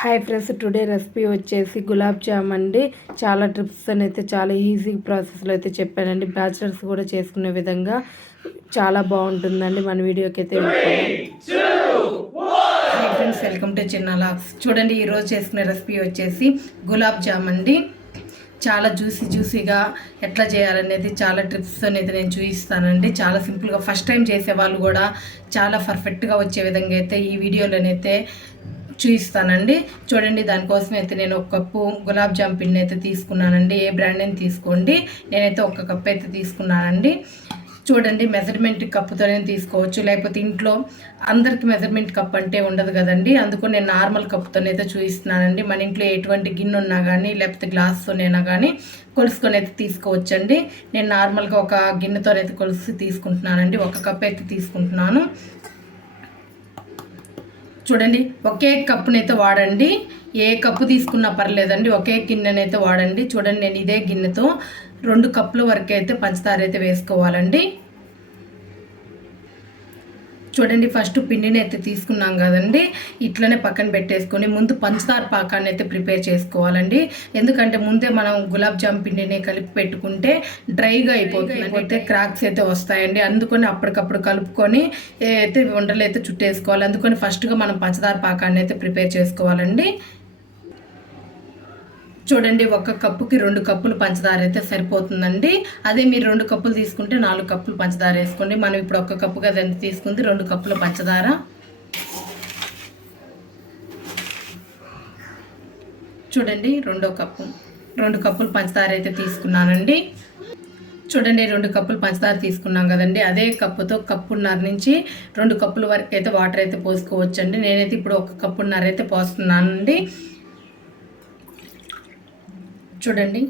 Hi friends today recipe వచ్చేసి గులాబ్ జామ్ అండి. చాలా ట్రిప్స్ అని అయితే చాలా ఈజీ ప్రాసెస్లో అయితే చెప్పానండి. బ్యాచిలర్స్ కూడా చేసుకునే విధంగా చాలా బాగుంటుందండి. మన వీడియోకి అయితే ఫ్రెండ్స్ వెల్కమ్ టు చిన్న లాక్స్. చూడండి ఈరోజు చేసుకునే రెసిపీ వచ్చేసి గులాబ్ జామ్ అండి. చాలా జ్యూసీ జ్యూసీగా ఎట్లా చేయాలనేది చాలా ట్రిప్స్ అనేది నేను చూపిస్తానండి. చాలా సింపుల్గా ఫస్ట్ టైం చేసే వాళ్ళు కూడా చాలా పర్ఫెక్ట్గా వచ్చే విధంగా అయితే ఈ వీడియోలోనైతే చూపిస్తానండి. చూడండి దానికోసం అయితే నేను ఒక కప్పు గులాబ్ జామ్ పిండి అయితే తీసుకున్నానండి. ఏ బ్రాండ్ అయినా తీసుకోండి. నేనైతే ఒక కప్ అయితే తీసుకున్నానండి. చూడండి మెజర్మెంట్ కప్పుతోనే తీసుకోవచ్చు. లేకపోతే ఇంట్లో అందరికి మెజర్మెంట్ కప్ అంటే ఉండదు కదండి. అందుకు నేను నార్మల్ కప్పుతోనైతే చూపిస్తున్నానండి. మన ఇంట్లో ఎటువంటి గిన్నె ఉన్నా కానీ లేకపోతే గ్లాస్తోనైనా కానీ కొలుసుకొని అయితే తీసుకోవచ్చండి. నేను నార్మల్గా ఒక గిన్నెతోనైతే కొలుసు తీసుకుంటున్నానండి. ఒక కప్ అయితే తీసుకుంటున్నాను. చూడండి ఒకే కప్పునైతే వాడండి. ఏ కప్పు తీసుకున్నా పర్లేదండి ఒకే గిన్నెనైతే వాడండి. చూడండి నేను ఇదే గిన్నెతో రెండు కప్పుల వరకు అయితే పంచదార అయితే వేసుకోవాలండి. చూడండి ఫస్ట్ పిండిని అయితే తీసుకున్నాం కదండి. ఇట్లనే పక్కన పెట్టేసుకొని ముందు పంచదార పాకాన్ని అయితే ప్రిపేర్ చేసుకోవాలండి. ఎందుకంటే ముందే మనం గులాబ్ జామ్ పిండిని కలిపి పెట్టుకుంటే డ్రైగా అయిపోతుంది. అయితే క్రాక్స్ అయితే వస్తాయండి. అందుకని అప్పటికప్పుడు కలుపుకొని అయితే ఉండలు అయితే చుట్టేసుకోవాలి. అందుకని ఫస్ట్గా మనం పంచదార పాకాన్ని అయితే ప్రిపేర్ చేసుకోవాలండి. చూడండి ఒక కప్పుకి రెండు కప్పులు పంచదార అయితే సరిపోతుందండి. అదే మీరు రెండు కప్పులు తీసుకుంటే నాలుగు కప్పులు పంచదార వేసుకోండి. మనం ఇప్పుడు ఒక కప్పు కదా ఎంత తీసుకుంది? రెండు కప్పుల పంచదార. చూడండి రెండో కప్పు రెండు కప్పులు పంచదార అయితే తీసుకున్నానండి. చూడండి రెండు కప్పులు పంచదార తీసుకున్నాం కదండి. అదే కప్పుతో కప్పున్నర నుంచి రెండు కప్పుల వరకు అయితే వాటర్ అయితే పోసుకోవచ్చండి. నేనైతే ఇప్పుడు ఒక కప్పున్నర అయితే పోస్తున్నానండి. చూడండి.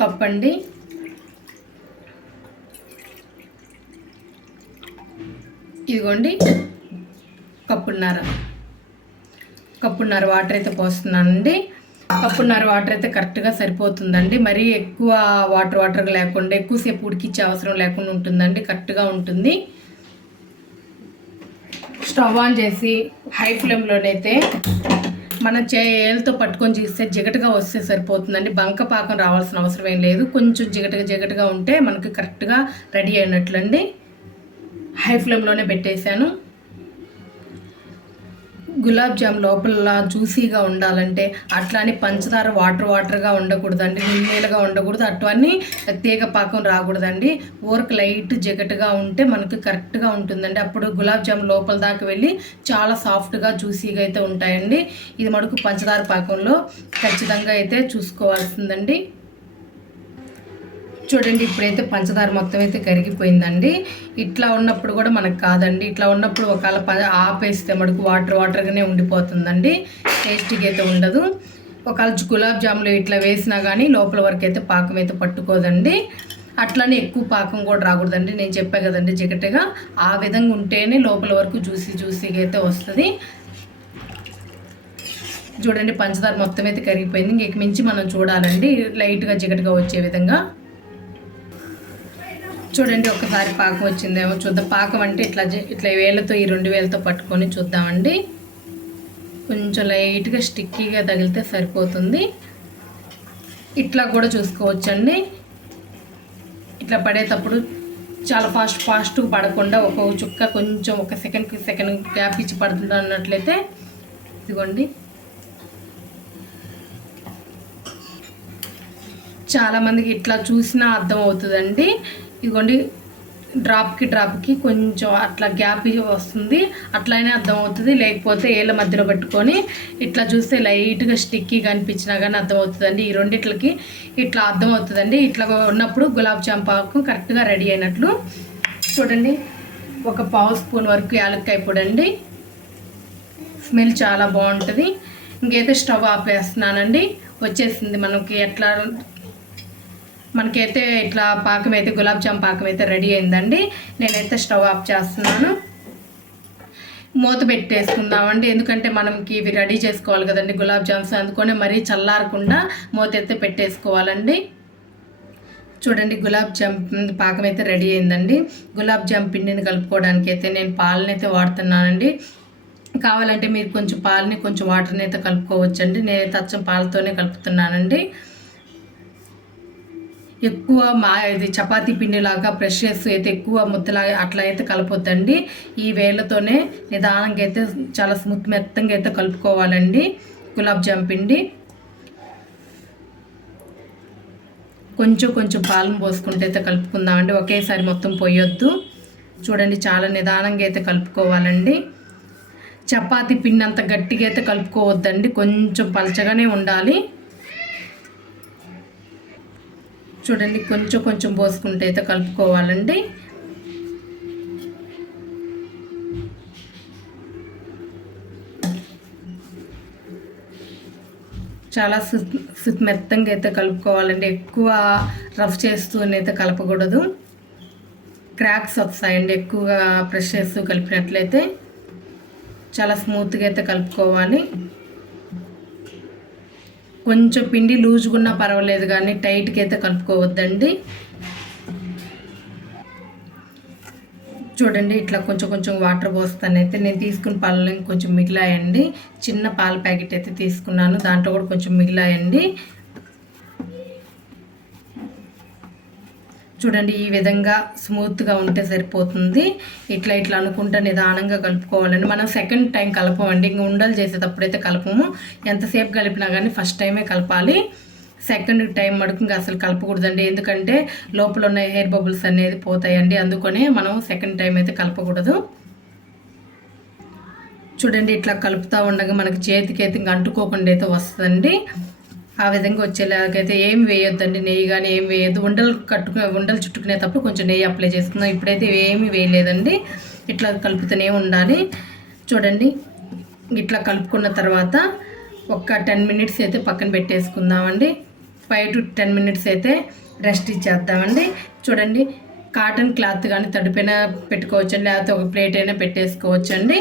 కప్పండి. ఇదిగోండి. కప్పున్నర. కప్పున్నర వాటర్ అయితే పోస్తున్నానండి. కప్పున్నర వాటర్ అయితే కరెక్ట్గా సరిపోతుందండి. మరీ ఎక్కువ వాటర్ వాటర్ లేకుండా ఎక్కువసేపు ఉడికిచ్చే అవసరం లేకుండా ఉంటుందండి. కరెక్ట్గా ఉంటుంది. స్టవ్ ఆన్ చేసి హై ఫ్లేమ్లోనైతే మన చేలతో పట్టుకొని చేస్తే జిగటగా వస్తే సరిపోతుందండి. బంక పాకం రావాల్సిన అవసరం ఏం లేదు. కొంచెం జిగటగా జిగటగా ఉంటే మనకి కరెక్ట్గా రెడీ అయినట్లండి. హై ఫ్లేమ్లోనే పెట్టేశాను. గులాబ్ జామ్ లోపల జ్యూసీగా ఉండాలంటే అట్లానే పంచదార వాటర్ వాటర్గా ఉండకూడదండి నీళ్ళగా ఉండకూడదు. అటువన్నీ తీగ పాకం రాకూడదండి. ఊరక లైట్ జగటుగా ఉంటే మనకు కరెక్ట్గా ఉంటుందండి. అప్పుడు గులాబ్ జామ్ లోపల దాకా వెళ్ళి చాలా సాఫ్ట్గా జ్యూసీగా అయితే ఉంటాయండి. ఇది మనకు పంచదార పాకంలో ఖచ్చితంగా అయితే చూసుకోవాల్సిందండి. చూడండి ఇప్పుడైతే పంచదార మొత్తం అయితే కరిగిపోయిందండి. ఇట్లా ఉన్నప్పుడు కూడా మనకు కాదండి. ఇట్లా ఉన్నప్పుడు ఒకవేళ ఆపేస్తే మనకు వాటర్ వాటర్గానే ఉండిపోతుందండి. టేస్టీగా అయితే ఉండదు. ఒకవేళ గులాబ్ జాములు ఇట్లా వేసినా కానీ లోపల వరకు అయితే పాకం అయితే పట్టుకోదండి. అట్లానే ఎక్కువ పాకం కూడా రాకూడదండి. నేను చెప్పా కదండి జిగటగా ఆ విధంగా ఉంటేనే లోపల వరకు జ్యూసీ జ్యూసీగా అయితే వస్తుంది. చూడండి పంచదార మొత్తం అయితే కరిగిపోయింది. ఇంక మించి మనం చూడాలండి. లైట్గా జిగటగా వచ్చే విధంగా. చూడండి ఒకసారి పాకం వచ్చిందేమో చూద్దాం. పాకం అంటే ఇట్లా ఇట్లా వేలతో ఈ రెండు వేలతో పట్టుకొని చూద్దామండి. కొంచెం లైట్గా స్టిక్కీగా తగిలితే సరిపోతుంది. ఇట్లా కూడా చూసుకోవచ్చండి. ఇట్లా పడేటప్పుడు చాలా ఫాస్ట్ ఫాస్ట్ పడకుండా ఒక చుక్క కొంచెం ఒక సెకండ్కి సెకండ్ గ్యాప్ ఇచ్చి పడుతుందన్నట్లయితే ఇదిగోండి. చాలామందికి ఇట్లా చూసినా అర్థం అవుతుందండి ఇదిగోండి డ్రాప్కి డ్రాప్కి కొంచెం అట్లా గ్యాప్ వస్తుంది. అట్లనే అర్థమవుతుంది. లేకపోతే ఏళ్ళ మధ్యలో పెట్టుకొని ఇట్లా చూస్తే లైట్గా స్టిక్కీగా అనిపించినా కానీ అర్థమవుతుందండి. ఈ రెండిట్లకి ఇట్లా అర్థమవుతుందండి. ఇట్లా ఉన్నప్పుడు గులాబ్ జామ్ కరెక్ట్గా రెడీ అయినట్లు. చూడండి ఒక పావు స్పూన్ వరకు యాలక్కాయ పొడండి. స్మెల్ చాలా బాగుంటుంది. ఇంకైతే స్టవ్ ఆపేస్తున్నానండి. వచ్చేసింది మనకి ఎట్లా మనకైతే ఇట్లా పాకం అయితే గులాబ్ జామ్ పాకం అయితే రెడీ అయిందండి. నేనైతే స్టవ్ ఆఫ్ చేస్తున్నాను. మూత పెట్టేసుకుందామండి. ఎందుకంటే మనకి ఇవి రెడీ చేసుకోవాలి కదండి గులాబ్ జామ్స్. అందుకనే మరీ చల్లారకుండా మూత అయితే పెట్టేసుకోవాలండి. చూడండి గులాబ్ జామ్ పాకం అయితే రెడీ అయిందండి. గులాబ్ జామ్ పిండిని కలుపుకోవడానికి అయితే నేను పాలనైతే వాడుతున్నానండి. కావాలంటే మీరు కొంచెం పాలని కొంచెం వాటర్ని అయితే కలుపుకోవచ్చండి. నేనైతే అచ్చం పాలతోనే కలుపుతున్నానండి. ఎక్కువ మా ఇది చపాతీ పిండిలాగా బ్రష్ అయితే ఎక్కువ ముద్దలాగా అట్లా అయితే కలపొద్దండి. ఈ వేళ్ళతోనే నిదానంగా అయితే చాలా స్మూత్ మెత్తంగా అయితే కలుపుకోవాలండి. గులాబ్ జామ్ పిండి. కొంచెం కొంచెం పాలను పోసుకుంటే అయితే కలుపుకుందామండి. ఒకేసారి మొత్తం పోయొద్దు. చూడండి చాలా నిదానంగా అయితే కలుపుకోవాలండి. చపాతీ పిండి అంత గట్టిగా అయితే కలుపుకోవద్దండి. కొంచెం పలచగానే ఉండాలి. చూడండి కొంచెం కొంచెం పోసుకుంటే అయితే కలుపుకోవాలండి. చాలా సు మెత్తంగా అయితే కలుపుకోవాలండి. ఎక్కువ రఫ్ చేస్తూనైతే కలపకూడదు. క్రాక్స్ వస్తాయండి ఎక్కువగా ప్రెష్ చేస్తూ కలిపినట్లయితే. చాలా స్మూత్గా అయితే కలుపుకోవాలి. కొంచెం పిండి లూజ్గా ఉన్నా పర్వాలేదు కానీ టైట్గా అయితే కలుపుకోవద్దండి. చూడండి ఇట్లా కొంచెం కొంచెం వాటర్ పోస్తానైతే నేను తీసుకున్న పాలలో కొంచెం మిగిలాయండి. చిన్న పాల ప్యాకెట్ అయితే తీసుకున్నాను. దాంట్లో కూడా కొంచెం మిగిలాయండి. చూడండి ఈ విధంగా స్మూత్గా ఉంటే సరిపోతుంది. ఇట్లా ఇట్లా అనుకుంటే నిదానంగా కలుపుకోవాలండి. మనం సెకండ్ టైం కలపమండి. ఇంక ఉండలు చేసేటప్పుడైతే కలపము. ఎంతసేపు కలిపినా కానీ ఫస్ట్ టైమే కలపాలి. సెకండ్ టైం మడుకు ఇంకా అసలు కలపకూడదండి. ఎందుకంటే లోపల ఉన్న హెయిర్ బబుల్స్ అనేది పోతాయండి. అందుకనే మనం సెకండ్ టైం అయితే కలపకూడదు. చూడండి ఇట్లా కలుపుతూ ఉండగా మనకి చేతికి అయితే ఇంక అంటుకోకుండా అయితే వస్తుందండి. ఆ విధంగా వచ్చేలాగైతే ఏం వేయొద్దండి నెయ్యి కానీ ఏం వేయద్దు. ఉండలు కట్టుకునే ఉండలు చుట్టుకునేటప్పుడు కొంచెం నెయ్యి అప్లై చేసుకుందాం. ఇప్పుడైతే ఏమీ వేయలేదండి. ఇట్లా కలుపుతూనే ఉండాలి. చూడండి ఇట్లా కలుపుకున్న తర్వాత ఒక టెన్ మినిట్స్ అయితే పక్కన పెట్టేసుకుందామండి. ఫైవ్ టు టెన్ మినిట్స్ అయితే రెస్ట్ ఇచ్చేద్దామండి. చూడండి కాటన్ క్లాత్ కానీ తడిపైన పెట్టుకోవచ్చండి లేకపోతే ఒక ప్లేట్ అయినా పెట్టేసుకోవచ్చండి.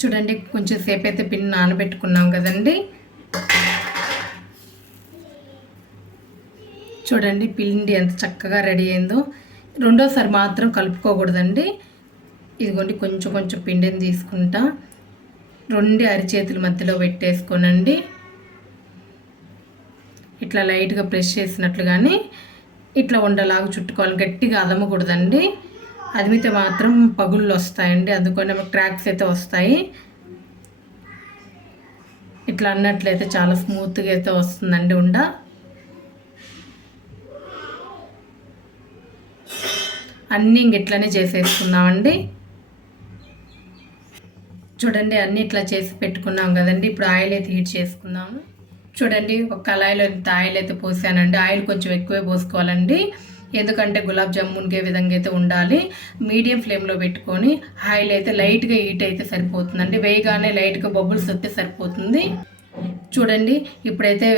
చూడండి కొంచెం సేపు అయితే పిన్ నానబెట్టుకున్నాం కదండి. చూడండి పిండి ఎంత చక్కగా రెడీ అయిందో. రెండోసారి మాత్రం కలుపుకోకూడదండి. ఇదిగోండి కొంచెం కొంచెం పిండిని తీసుకుంటా. రెండు అరిచేతుల మధ్యలో పెట్టేసుకోనండి. ఇట్లా లైట్గా ప్రెస్ చేసినట్లు కానీ ఇట్లా ఉండలాగా చుట్టుకోవాలి. గట్టిగా అదమకూడదండి అదిమితే మాత్రం పగుళ్ళు వస్తాయండి. అందుకని ట్రాక్స్ అయితే వస్తాయి. ఇట్లా అన్నట్లయితే చాలా స్మూత్గా అయితే వస్తుందండి ఉండ. అన్నీ ఇంక ఇట్లనే చేసేసుకుందామండి. చూడండి అన్నీ ఇట్లా చేసి పెట్టుకున్నాం కదండి. ఇప్పుడు ఆయిల్ అయితే హీట్ చేసుకుందాము. చూడండి ఒక కళాయిలో ఆయిల్ అయితే పోసానండి. ఆయిల్ కొంచెం ఎక్కువే పోసుకోవాలండి. ఎందుకంటే గులాబ్ జామ్ మునిగే విధంగా అయితే ఉండాలి. మీడియం ఫ్లేమ్లో పెట్టుకొని ఆయిల్ అయితే లైట్గా హీట్ అయితే సరిపోతుందండి. వేయగానే లైట్గా బబుల్స్ వస్తే సరిపోతుంది. చూడండి ఇప్పుడైతే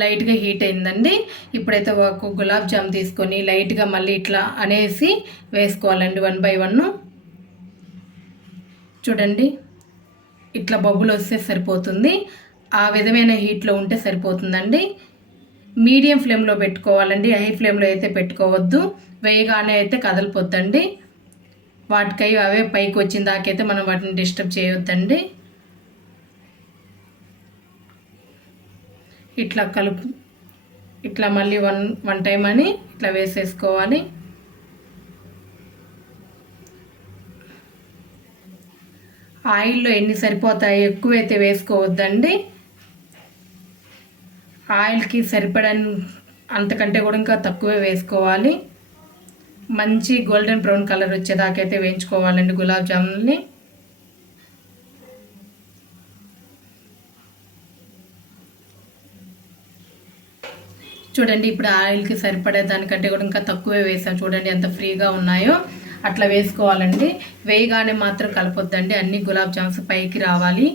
లైట్గా హీట్ అయిందండి. ఇప్పుడైతే ఒక గులాబ్ జామ్ తీసుకొని లైట్గా మళ్ళీ ఇట్లా అనేసి వేసుకోవాలండి వన్ బై వన్. చూడండి ఇట్లా బబుల్ వస్తే సరిపోతుంది. ఆ విధమైన హీట్లో ఉంటే సరిపోతుందండి. మీడియం ఫ్లేమ్లో పెట్టుకోవాలండి హై ఫ్లేమ్లో అయితే పెట్టుకోవద్దు. వేయగానే అయితే కదలిపోద్దండి. వాటికై అవే పైకి వచ్చిన దాకైతే మనం వాటిని డిస్టర్బ్ చేయొద్దండి. ఇట్లా కలుపు ఇట్లా మళ్ళీ వన్ వన్ టైం అని ఇట్లా వేసేసుకోవాలి. ఆయిల్లో ఎన్ని సరిపోతాయి ఎక్కువైతే వేసుకోవద్దండి. ఆయిల్కి సరిపడని అంతకంటే కూడా ఇంకా తక్కువే వేసుకోవాలి. మంచి గోల్డెన్ బ్రౌన్ కలర్ వచ్చేదాకైతే వేయించుకోవాలండి గులాబ్ జామున్ని చూడండి ఇప్పుడు ఆయిల్కి సరిపడే దానికంటే కూడా ఇంకా తక్కువే వేసాం. చూడండి ఎంత ఫ్రీగా ఉన్నాయో అట్లా వేసుకోవాలండి. వేయగానే మాత్రం కలపొద్దండి. అన్ని గులాబ్ జామ్స్ పైకి రావాలి.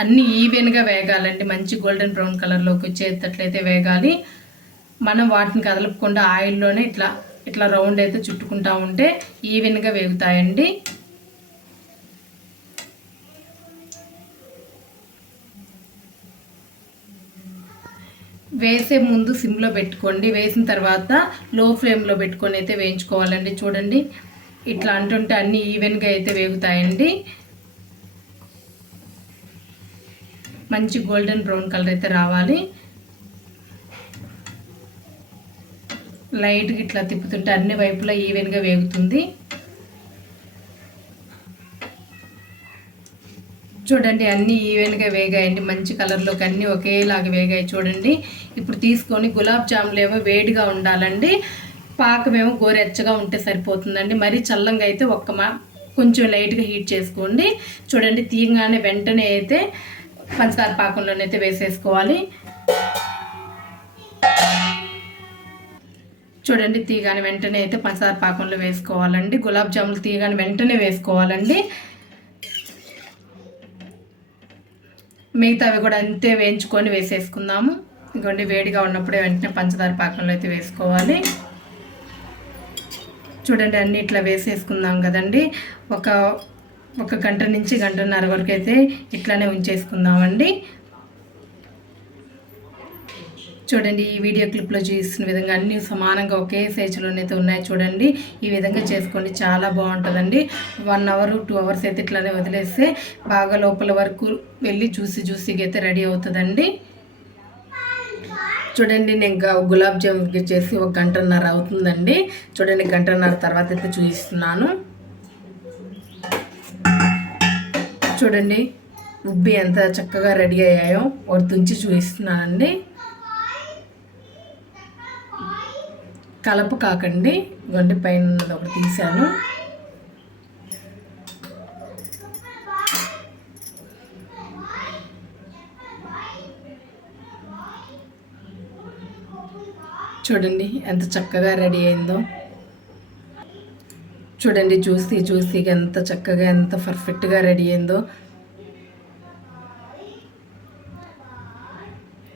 అన్నీ ఈవెన్గా వేగాలండి మంచి గోల్డెన్ బ్రౌన్ కలర్లోకి వచ్చేటట్లయితే వేగాలి. మనం వాటిని కదలపకుండా ఆయిల్లోనే ఇట్లా ఇట్లా రౌండ్ అయితే చుట్టుకుంటా ఉంటే ఈవెన్గా వేగుతాయండి. వేసే ముందు సిమ్లో పెట్టుకోండి. వేసిన తర్వాత లో ఫ్లేమ్లో పెట్టుకొని అయితే వేయించుకోవాలండి. చూడండి ఇట్లా అంటుంటే అన్నీ ఈవెన్గా అయితే వేగుతాయండి. మంచి గోల్డెన్ బ్రౌన్ కలర్ అయితే రావాలి. లైట్గా ఇట్లా తిప్పుతుంటే అన్ని వైపులా ఈవెన్గా వేగుతుంది. చూడండి అన్నీ ఈవెన్గా వేగాయండి. మంచి కలర్లోకి అన్నీ ఒకేలాగా వేగాయి చూడండి. ఇప్పుడు తీసుకొని గులాబ్ జాములు ఏమో వేడిగా ఉండాలండి. పాకమేమో గోరెచ్చగా ఉంటే సరిపోతుందండి. మరీ చల్లంగా అయితే ఒక్క మా కొంచెం లైట్గా హీట్ చేసుకోండి. చూడండి తీయగానే వెంటనే అయితే పంచదార పాకంలోనైతే వేసేసుకోవాలి. చూడండి తీగాని వెంటనే అయితే పంచదార పాకంలో వేసుకోవాలండి. గులాబ్ జాములు తీగాని వెంటనే వేసుకోవాలండి. మిగతావి కూడా అంతే వేయించుకొని వేసేసుకుందాము. ఇంకోండి వేడిగా ఉన్నప్పుడే వెంటనే పంచదార పాకంలో అయితే వేసుకోవాలి. చూడండి అన్ని ఇట్లా వేసేసుకుందాం కదండి. ఒక ఒక గంట నుంచి గంటన్నర వరకు అయితే ఇట్లానే ఉంచేసుకుందామండి. చూడండి ఈ వీడియో క్లిప్లో చూసిన విధంగా అన్నీ సమానంగా ఒకే సైజులోనైతే ఉన్నాయి చూడండి. ఈ విధంగా చేసుకోండి చాలా బాగుంటుందండి. వన్ అవర్ టూ అవర్స్ అయితే ఇట్లానే వదిలేస్తే బాగా లోపల వరకు వెళ్ళి జ్యూసీ జ్యూసీగా అయితే రెడీ అవుతుందండి. చూడండి నేను గులాబ్ జామున్ చేసి ఒక గంటన్నర అవుతుందండి. చూడండి గంటన్నర తర్వాత అయితే చూపిస్తున్నాను. చూడండి. ఉబ్బి ఎంత చక్కగా రెడీ అయ్యాయో వాడు తుంచి చూపిస్తున్నానండి. కలప కాకండి. గొండి పైన ఉన్నది ఒకటి తీశాను. చూడండి ఎంత చక్కగా రెడీ అయిందో. చూడండి చూసి చూసి ఎంత చక్కగా ఎంత పర్ఫెక్ట్గా రెడీ అయిందో.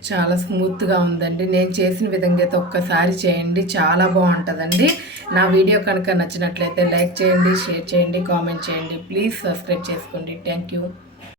చాలా స్మూత్గా ఉందండి. నేను చేసిన విధంగా అయితే ఒక్కసారి చేయండి. చాలా బాగుంటుందండి. నా వీడియో కనుక నచ్చినట్లయితే లైక్ చేయండి షేర్ చేయండి కామెంట్ చేయండి. ప్లీజ్ సబ్స్క్రైబ్ చేసుకోండి. Thank you.